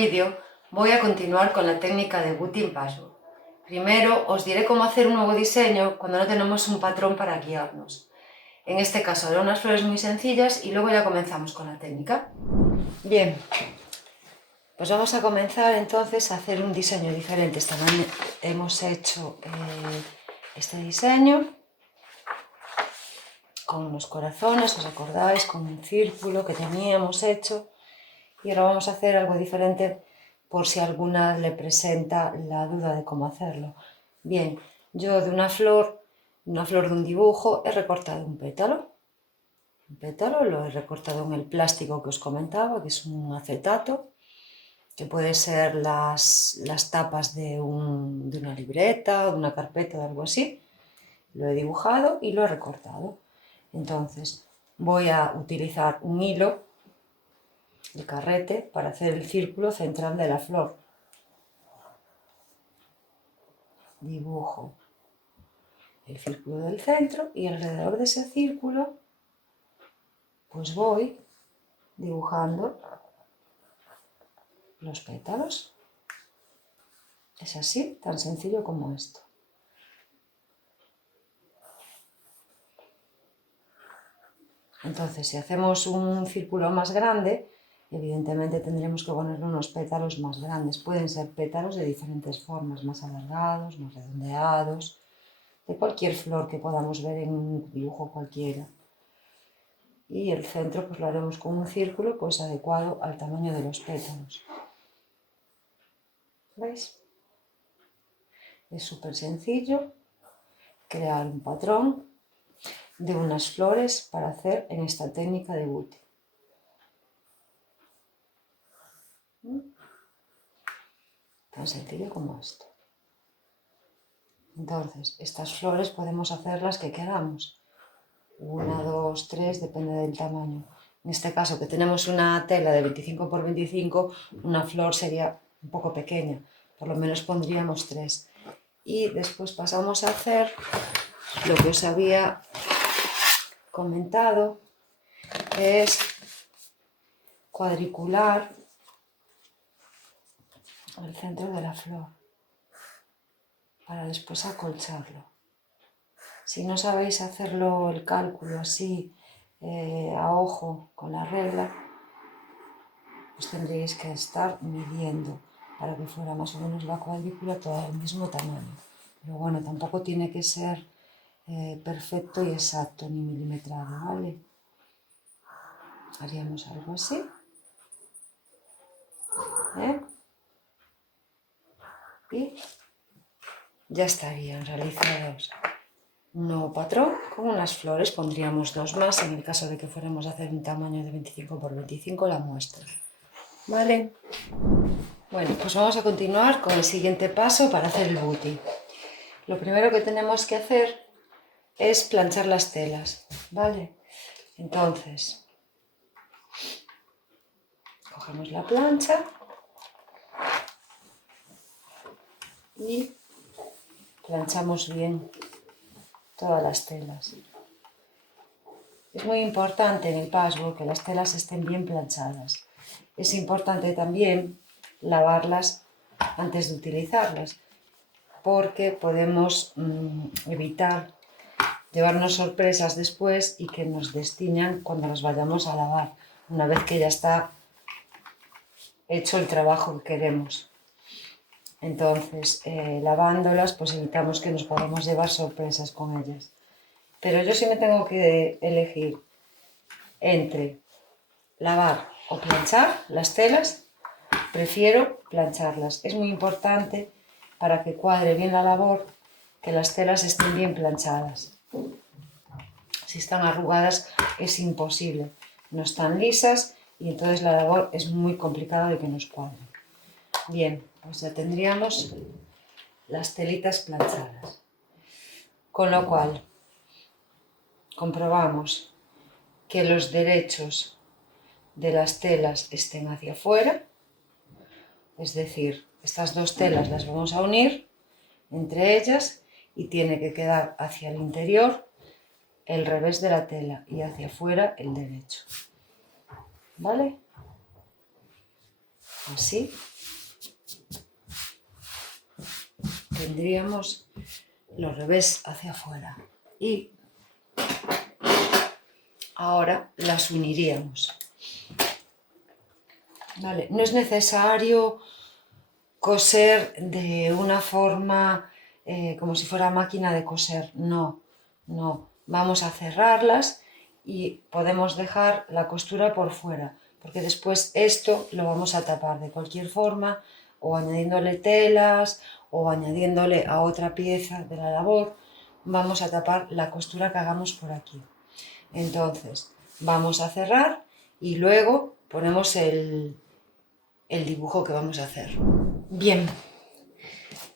vídeo voy a continuar con la técnica de Booty Patchwork. Primero os diré cómo hacer un nuevo diseño cuando no tenemos un patrón para guiarnos. En este caso haré unas flores muy sencillas y luego ya comenzamos con la técnica. Bien, pues vamos a comenzar entonces a hacer un diseño diferente. Esta mañana hemos hecho este diseño con unos corazones, ¿os acordáis? Con un círculo que teníamos hecho. Y ahora vamos a hacer algo diferente por si alguna le presenta la duda de cómo hacerlo. Bien, yo de una flor de un dibujo, he recortado un pétalo. Un pétalo lo he recortado en el plástico que os comentaba, que es un acetato, que puede ser las tapas de una libreta o de una carpeta o algo así. Lo he dibujado y lo he recortado. Entonces voy a utilizar un hilo, el carrete, para hacer el círculo central de la flor. Dibujo el círculo del centro y alrededor de ese círculo pues voy dibujando los pétalos. Es así, tan sencillo como esto. Entonces, si hacemos un círculo más grande, evidentemente tendremos que ponerle unos pétalos más grandes. Pueden ser pétalos de diferentes formas, más alargados, más redondeados, de cualquier flor que podamos ver en un dibujo cualquiera. Y el centro pues lo haremos con un círculo pues adecuado al tamaño de los pétalos. ¿Veis? Es súper sencillo crear un patrón de unas flores para hacer en esta técnica de Booty. Tan sencillo como esto. Entonces, estas flores podemos hacerlas que queramos. 1, 2, 3, depende del tamaño. En este caso, que tenemos una tela de 25 por 25, una flor sería un poco pequeña. Por lo menos pondríamos 3. Y después pasamos a hacer lo que os había comentado, que es cuadricular el centro de la flor para después acolcharlo. Si no sabéis hacerlo el cálculo así a ojo con la regla, pues tendréis que estar midiendo para que fuera más o menos la cuadrícula toda del mismo tamaño. Pero bueno, tampoco tiene que ser perfecto y exacto ni milimetrado, ¿vale? Haríamos algo así. Y ya estarían realizados un nuevo patrón con unas flores. Pondríamos 2 más en el caso de que fuéramos a hacer un tamaño de 25 por 25 la muestra. ¿Vale? Bueno, pues vamos a continuar con el siguiente paso para hacer el booty. Lo primero que tenemos que hacer es planchar las telas, ¿vale? Entonces, cogemos la plancha y planchamos bien todas las telas. Es muy importante en el patchwork que las telas estén bien planchadas. Es importante también lavarlas antes de utilizarlas, porque podemos evitar llevarnos sorpresas después y que nos destiñan cuando las vayamos a lavar, una vez que ya está hecho el trabajo que queremos. Entonces, lavándolas, pues evitamos que nos podamos llevar sorpresas con ellas. Pero yo sí me tengo que elegir entre lavar o planchar las telas, prefiero plancharlas. Es muy importante para que cuadre bien la labor que las telas estén bien planchadas. Si están arrugadas es imposible, no están lisas y entonces la labor es muy complicada de que nos cuadre. Bien, pues ya tendríamos las telitas planchadas. Con lo cual, comprobamos que los derechos de las telas estén hacia afuera, es decir, estas 2 telas las vamos a unir entre ellas y tiene que quedar hacia el interior el revés de la tela y hacia afuera el derecho, ¿vale? Así, tendríamos los revés hacia afuera. Y ahora las uniríamos. Vale, no es necesario coser de una forma como si fuera máquina de coser, no, no. Vamos a cerrarlas y podemos dejar la costura por fuera, porque después esto lo vamos a tapar de cualquier forma, o añadiéndole telas, o añadiéndole a otra pieza de la labor, vamos a tapar la costura que hagamos por aquí. Entonces, vamos a cerrar y luego ponemos el dibujo que vamos a hacer. Bien,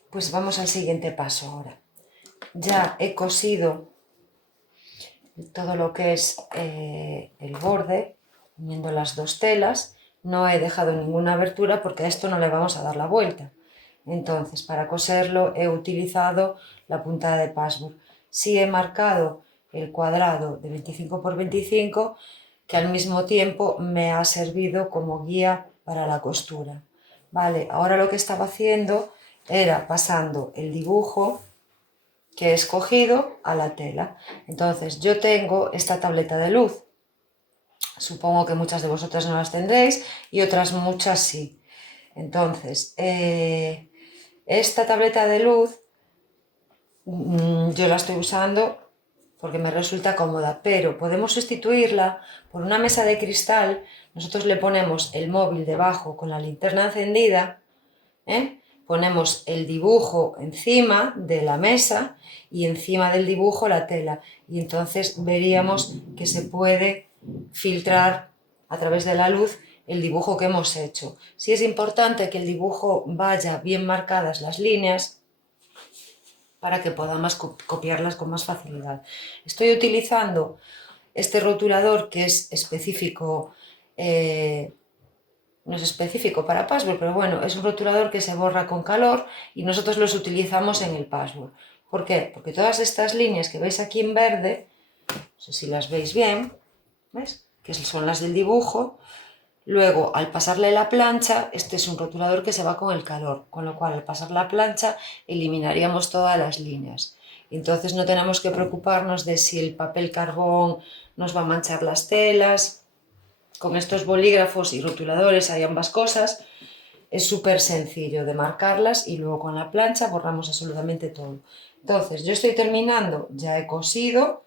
pues vamos al siguiente paso ahora. Ya he cosido todo lo que es el borde, uniendo las dos telas. No he dejado ninguna abertura porque a esto no le vamos a dar la vuelta. Entonces, para coserlo he utilizado la puntada de patchwork. Sí he marcado el cuadrado de 25 por 25, que al mismo tiempo me ha servido como guía para la costura. Vale, ahora lo que estaba haciendo era pasando el dibujo que he escogido a la tela. Entonces yo tengo esta tableta de luz. Supongo que muchas de vosotras no las tendréis y otras muchas sí. Entonces, esta tableta de luz yo la estoy usando porque me resulta cómoda, pero podemos sustituirla por una mesa de cristal. Nosotros le ponemos el móvil debajo con la linterna encendida, ponemos el dibujo encima de la mesa y encima del dibujo la tela, y entonces veríamos que se puede filtrar a través de la luz el dibujo que hemos hecho. Sí es importante que el dibujo vaya bien marcadas las líneas para que podamos copiarlas con más facilidad. Estoy utilizando este rotulador que es específico, no es específico para patchwork, pero bueno, es un rotulador que se borra con calor y nosotros los utilizamos en el patchwork. ¿Por qué? Porque todas estas líneas que veis aquí en verde, no sé si las veis bien, ¿ves? Que son las del dibujo. Luego, al pasarle la plancha, este es un rotulador que se va con el calor, con lo cual al pasar la plancha eliminaríamos todas las líneas. Entonces no tenemos que preocuparnos de si el papel carbón nos va a manchar las telas. Con estos bolígrafos y rotuladores hay ambas cosas. Es súper sencillo de marcarlas y luego con la plancha borramos absolutamente todo. Entonces yo estoy terminando, ya he cosido,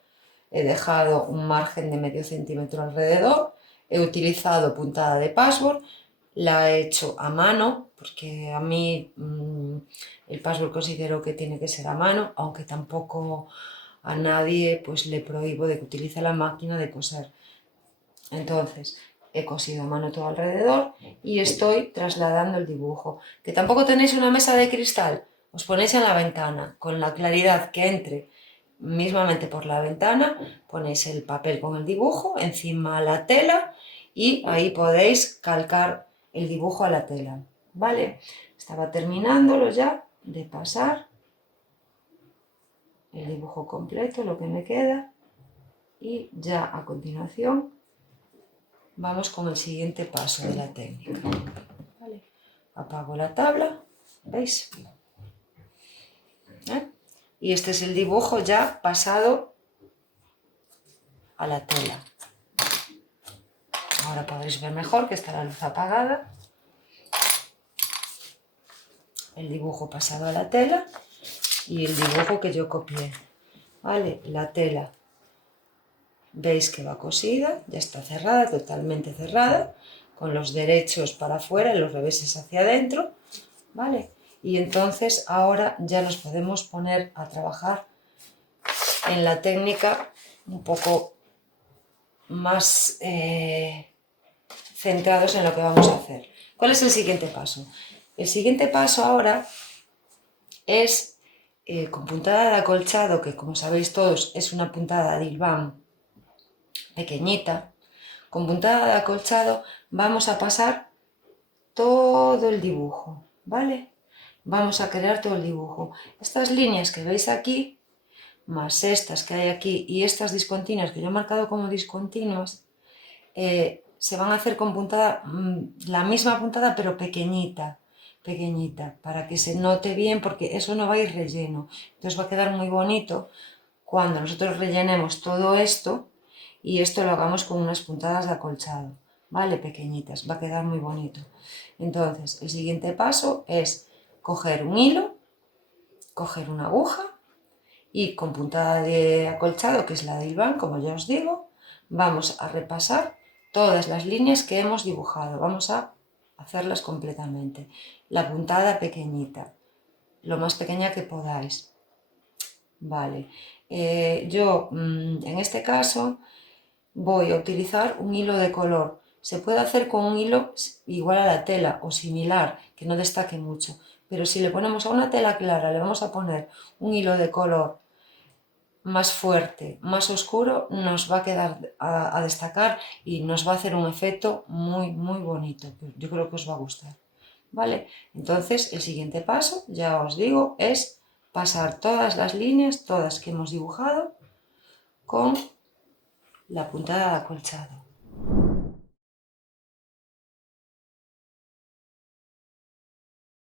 he dejado un margen de medio centímetro alrededor, he utilizado puntada de patchwork, la he hecho a mano, porque a mí el patchwork considero que tiene que ser a mano, aunque tampoco a nadie pues le prohíbo de que utilice la máquina de coser. Entonces he cosido a mano todo alrededor y estoy trasladando el dibujo. Que tampoco tenéis una mesa de cristal, os ponéis en la ventana, con la claridad que entre mismamente por la ventana, ponéis el papel con el dibujo, encima la tela y ahí podéis calcar el dibujo a la tela. ¿Vale? Estaba terminándolo ya de pasar el dibujo completo, lo que me queda, y ya a continuación vamos con el siguiente paso de la técnica. ¿Vale? Apago la tabla, ¿veis? Y este es el dibujo ya pasado a la tela. Ahora podéis ver mejor que está la luz apagada. El dibujo pasado a la tela y el dibujo que yo copié. ¿Vale? La tela, veis que va cosida, ya está cerrada, totalmente cerrada, con los derechos para afuera y los reveses hacia adentro. ¿Vale? Y entonces ahora ya nos podemos poner a trabajar en la técnica un poco más centrados en lo que vamos a hacer. ¿Cuál es el siguiente paso? El siguiente paso ahora es con puntada de acolchado, que como sabéis todos es una puntada de hilván pequeñita. Con puntada de acolchado vamos a pasar todo el dibujo, ¿vale? Vamos a crear todo el dibujo. Estas líneas que veis aquí, más estas que hay aquí y estas discontinuas que yo he marcado como discontinuas, se van a hacer con puntada, la misma puntada pero pequeñita, pequeñita, para que se note bien, porque eso no va a ir relleno. Entonces va a quedar muy bonito cuando nosotros rellenemos todo esto y esto lo hagamos con unas puntadas de acolchado, ¿vale? Pequeñitas, va a quedar muy bonito. Entonces, el siguiente paso es coger un hilo, coger una aguja y con puntada de acolchado, que es la de Ilvan, como ya os digo, vamos a repasar todas las líneas que hemos dibujado. Vamos a hacerlas completamente. La puntada pequeñita, lo más pequeña que podáis. Vale, yo en este caso voy a utilizar un hilo de color. Se puede hacer con un hilo igual a la tela o similar, que no destaque mucho. Pero si le ponemos a una tela clara, le vamos a poner un hilo de color más fuerte, más oscuro, nos va a quedar a destacar y nos va a hacer un efecto muy, muy bonito. Yo creo que os va a gustar. ¿Vale? Entonces, el siguiente paso, ya os digo, es pasar todas las líneas, todas que hemos dibujado, con la puntada de acolchado.